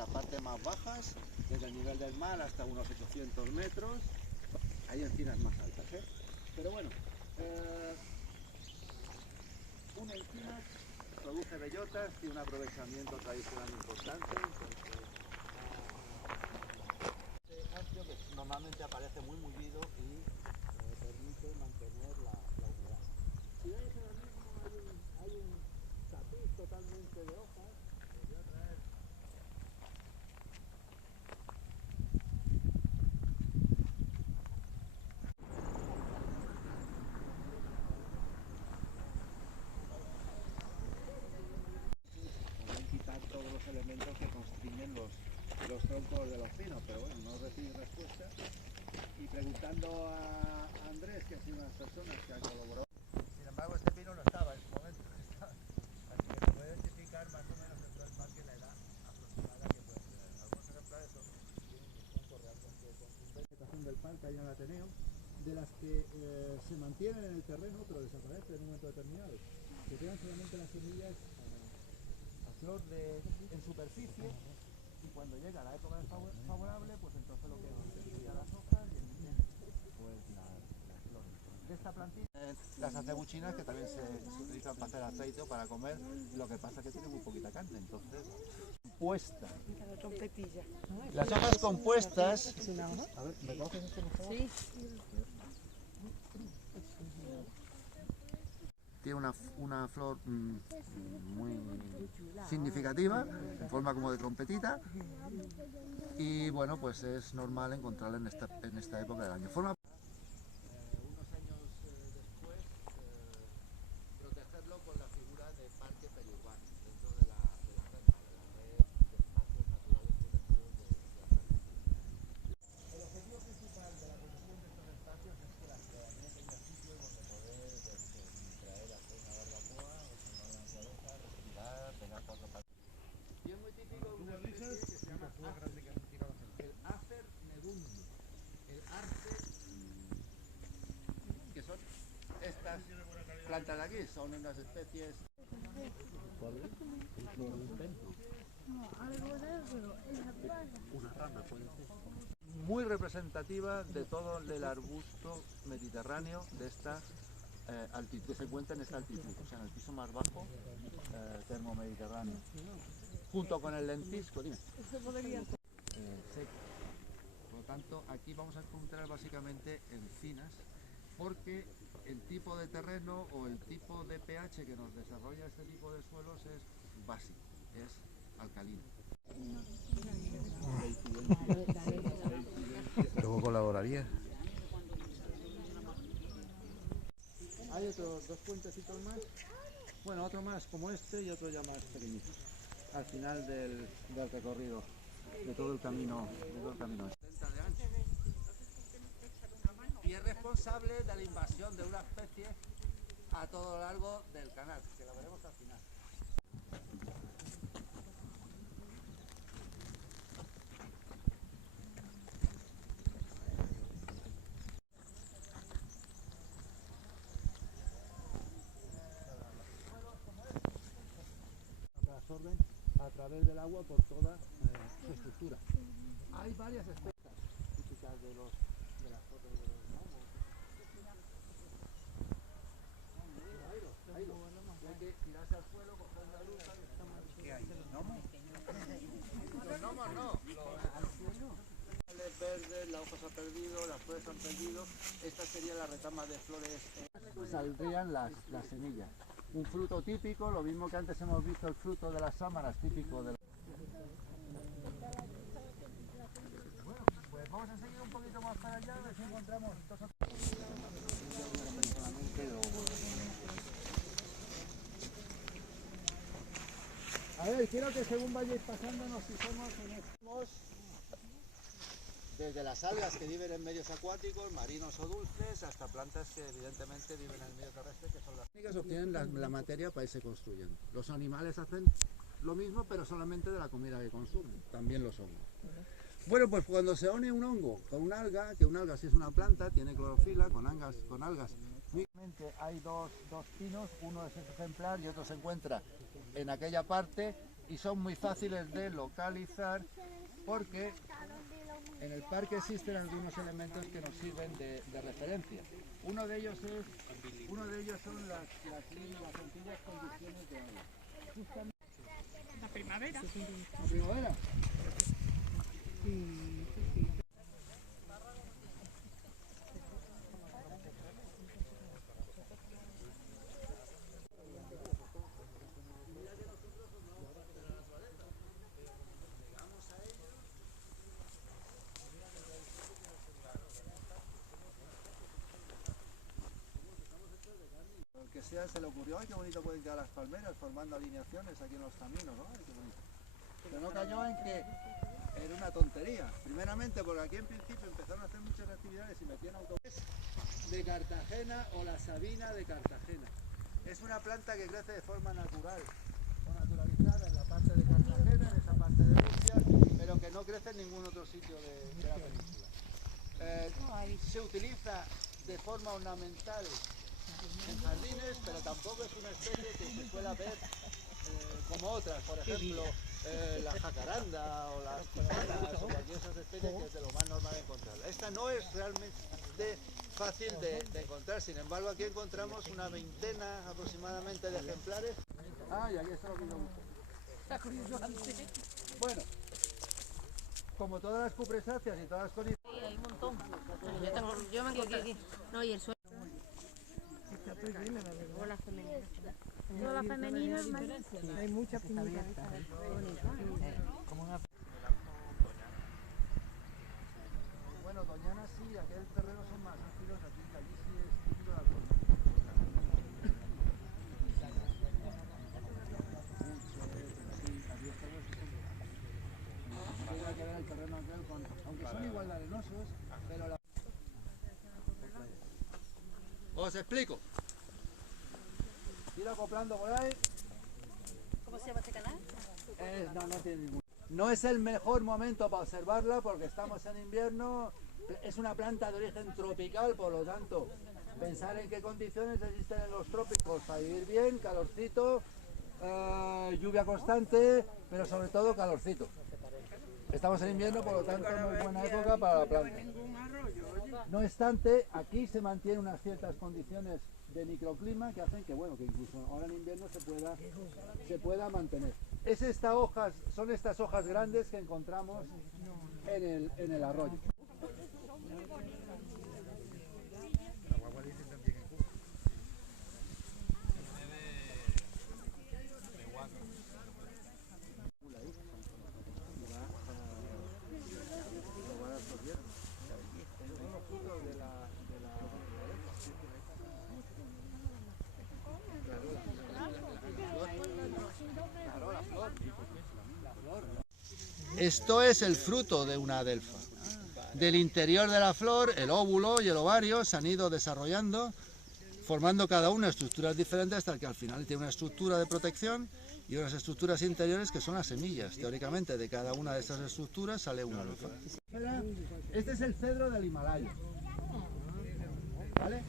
la parte más bajas, desde el nivel del mar hasta unos 800 metros. Hay encinas más altas, ¿eh? Pero bueno, una encina produce bellotas, tiene un aprovechamiento tradicional importante. Entonces, pues, normalmente aparece muy mullido y permite mantener la humedad. Si veis ahora mismo hay un tapiz totalmente de hojas, os voy a traer. Pueden quitar todos los elementos que constriñen los troncos de los pinos, pero bueno, no recibí respuesta. Y preguntando a Andrés, que ha sido una de las personas que ha colaborado. Sin embargo, este pino no estaba en su momento. Así que se puede identificar más o menos dentro del parque la edad aproximada que puede tener. Algunos ejemplares son troncos realmente contundentes. La vegetación del parque hay en el Ateneo, de las que se mantienen en el terreno, pero desaparecen en un momento determinado. Se quedan solamente las semillas a flor en superficie, y cuando llega la época favorable, pues entonces lo que identifica las hojas y emiten pues las flores. De esta plantilla, las acebuchinas, que también se utilizan para hacer aceite o para comer, lo que pasa es que tiene muy poquita carne, entonces compuesta. Las hojas compuestas. A ver, ¿me coges esto, por favor? Sí. Tiene una flor muy significativa, en forma como de trompetita, y bueno, pues es normal encontrarla en esta época del año. Unos años después, protegerlo con la figura de parque periurbano, dentro de la red de espacios naturales protegidos de Andalucía. El objetivo principal de la protección de estos espacios es que la ciudadanía tenga sitio donde poder traer a hacer una barbacoa, observar la naturaleza, respirar, pegar cuatro patas. Y es muy típico de una especie que se llama el Acer negundo, el arce, que son estas plantas de aquí, son unas especies. Una rana puede ser. Muy representativa de todo el arbusto mediterráneo de esta altitud, que se encuentra en esta altitud, o sea, en el piso más bajo termomediterráneo, junto con el lentisco, dime. Seco. Por lo tanto, aquí vamos a encontrar básicamente encinas, porque el tipo de terreno o el tipo de pH que nos desarrolla este tipo de suelos es básico, es alcalino. ¿Luego colaboraría? Hay otros dos puentecitos más, bueno, otro más como este y otro ya más pequeñito, al final del recorrido de todo el camino, de ancho. Y es responsable de la invasión de una especie a todo lo largo del canal, que lo veremos al final. Absorben a través del agua por toda su estructura. Hay varias especies típicas de las fotos de los gnomos. Hay que tirarse al suelo, coger una lupa y estamos. ¿Qué hay? ¿Gnomos? Los gnomos no. Los verdes, la hoja se ha perdido, las flores se han perdido. Esta sería la retama de flores. Saldrían las semillas. Un fruto típico, lo mismo que antes hemos visto el fruto de las sámaras, típico de la... Bueno, pues vamos a seguir un poquito más para allá, a ver si encontramos dos o tres. A ver, quiero que según vayáis pasando nos fijemos en estos, desde las algas que viven en medios acuáticos, marinos o dulces, hasta plantas que evidentemente viven en el medio terrestre, que son las que obtienen la materia para irse construyendo. Los animales hacen lo mismo, pero solamente de la comida que consumen, también los hongos. Bueno, pues cuando se une un hongo con una alga, que una alga sí es una planta, tiene clorofila, con algas. Hay dos pinos, uno es ejemplar y otro se encuentra en aquella parte, y son muy fáciles de localizar porque en el parque existen algunos elementos que nos sirven de referencia. Uno de ellos son las sencillas condiciones de agua. Justamente La primavera. la primavera. Que sea, se le ocurrió, ay qué bonito pueden quedar las palmeras formando alineaciones aquí en los caminos, ¿no? Ay, qué bonito. Pero no cayó en que era una tontería. Primeramente porque aquí en principio empezaron a hacer muchas actividades y metían autobuses de Cartagena o la sabina de Cartagena. Es una planta que crece de forma natural o naturalizada en la parte de Cartagena, en esa parte de Murcia, pero que no crece en ningún otro sitio de la península. Se utiliza de forma ornamental en jardines, pero tampoco es una especie que se suele ver como otras, por ejemplo la jacaranda o las tisanas o cualquier de esas especies que es de lo más normal encontrarla. Esta no es realmente fácil de encontrar, sin embargo aquí encontramos una veintena aproximadamente de ejemplares. Ah, y aquí está lo que yo busco. Bueno, como todas las cupresáceas y todas las coníferas. Sí, hay un montón. Yo me encontré aquí. No, y el suelo. O la femenina. No, la femenina es más. Hay muchas pinitas. Bueno, Doñana sí, aquel terreno son más ácidos, allí sí es típico de alcohol. Tiene que ver el terreno aquel con, aunque son igual de arenosos, pero la... Os explico. Ir acoplando por ahí. ¿Cómo se llama este canal? No tiene ningún. No es el mejor momento para observarla porque estamos en invierno. Es una planta de origen tropical, por lo tanto, pensar en qué condiciones existen en los trópicos para vivir bien, calorcito, lluvia constante, pero sobre todo calorcito. Estamos en invierno, por lo tanto, muy buena época para la planta. No obstante, aquí se mantienen unas ciertas condiciones de microclima que hacen que, bueno, que incluso ahora en invierno se pueda mantener. Son estas hojas grandes que encontramos en el arroyo. Esto es el fruto de una adelfa. Del interior de la flor, el óvulo y el ovario se han ido desarrollando, formando cada una estructuras diferentes hasta que al final tiene una estructura de protección y unas estructuras interiores que son las semillas. Teóricamente, de cada una de esas estructuras sale una adelfa. Este es el cedro del Himalaya. ¿Vale?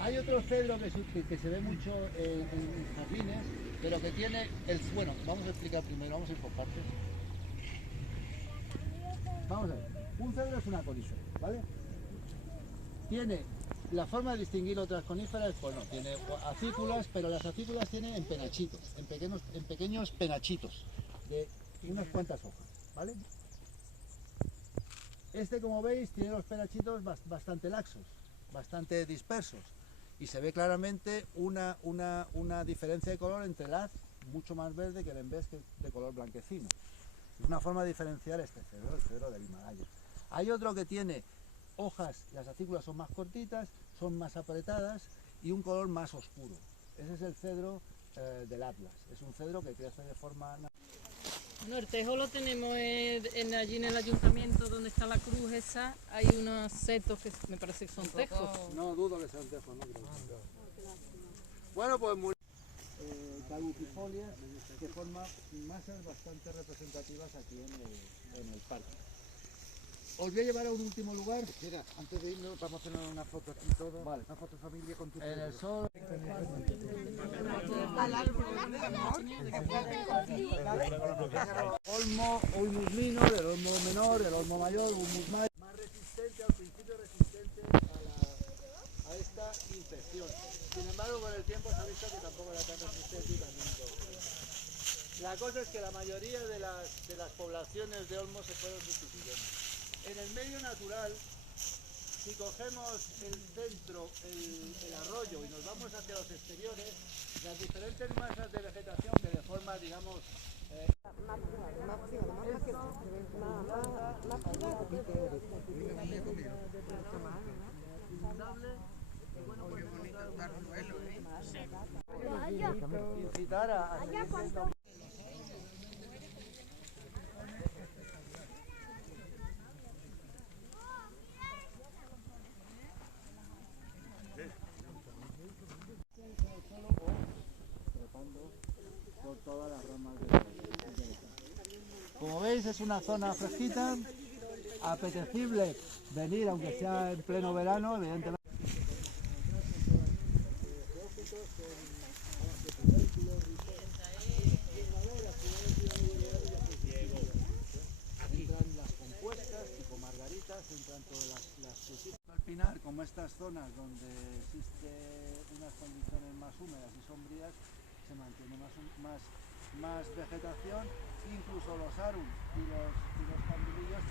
Hay otro cedro que se ve mucho en jardines, pero que tiene bueno, vamos a explicar primero, vamos a ir por partes. Vamos a ver, un cedro es una conífera, ¿vale? Tiene la forma de distinguir otras coníferas, bueno, tiene acículas, pero las acículas tienen en penachitos, en pequeños penachitos de unas cuantas hojas, ¿vale? Este, como veis, tiene los penachitos bastante laxos, bastante dispersos, y se ve claramente una diferencia de color entre el haz, mucho más verde que el embés, que es de color blanquecino. Es una forma de diferenciar este cedro, el cedro del Himalaya. Hay otro que tiene hojas, las acículas son más cortitas, son más apretadas y un color más oscuro. Ese es el cedro del Atlas. Es un cedro que crece de forma... No, el tejo lo tenemos allí en el ayuntamiento donde está la cruz esa. Hay unos setos que me parece que son tejos. No dudo que sean tejos, no creo. Bueno, pues muy... caducifolias que forman masas bastante representativas aquí en el parque. Os voy a llevar a un último lugar. Mira, antes de irnos vamos a hacer una foto aquí todos. Vale. Una foto familia con tu En el sol. Olmo, ulmus minor, el olmo menor, el olmo mayor, ulmus mayor. Más resistente, al principio resistente a esta infección. Sin embargo, con el tiempo se ha visto que tampoco era tan resistente y también la cosa es que la mayoría de las poblaciones de olmos se fueron sustituyendo. En el medio natural, si cogemos el centro, el arroyo, y nos vamos hacia los exteriores, las diferentes masas de vegetación que de forma, digamos, incitar a seguir. Por todas las ramas de la. Como veis, es una zona fresquita, apetecible venir, aunque sea en pleno verano, evidentemente. Entran las compuestas, tipo margaritas, entran todas las frutitas. Al pinar, como estas zonas donde existe unas condiciones más húmedas y sombrías, se mantiene más vegetación, incluso los arum y los candilillos